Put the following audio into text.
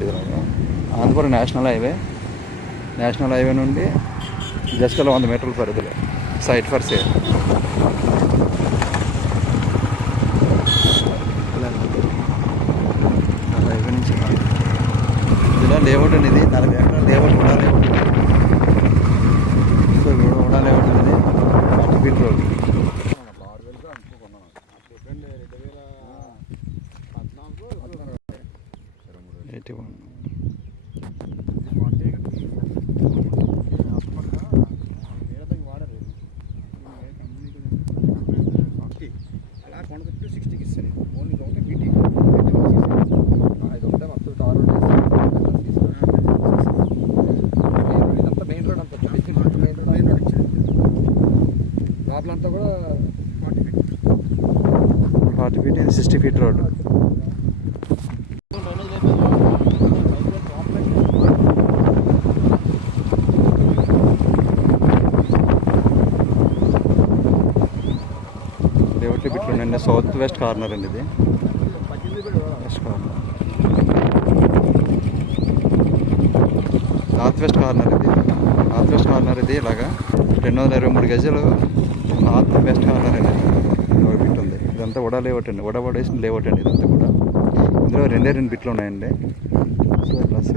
Layout ఇది. ఆంధ్రపురం national highway నుండి just అలా 100 మీటర్ల పరిధిలో సైట్ ఫర్ సేల్. హైవే నుంచి ఇలా లేఅవుట్ అనేది 40 ఎకరాల లేఅవుట్ కూడా లేఅవుట్. సో కూడా లేఅవుట్ అనేది 40 ఫీట్ రోడ్. అంతా కూడా 40 ఫీట్ 60 ఫీట్ రోడ్. లేఅవుట్లు బిట్లు ఉండండి. సౌత్ వెస్ట్ కార్నర్ అండి ఇది. West corner, north west corner ఇది. ఇలాగా 223 గజాలు నార్త్ వెస్ట్ కార్నర్ అండి. ఒక బిట్ ఉంది. ఇదంతా ఉడా లేఅవుట్ అండి. ఉడబడేసిన లేఅవుట్ అండి ఇదంతా కూడా. ఇందులో 2 బిట్లు ఉన్నాయండి. So plus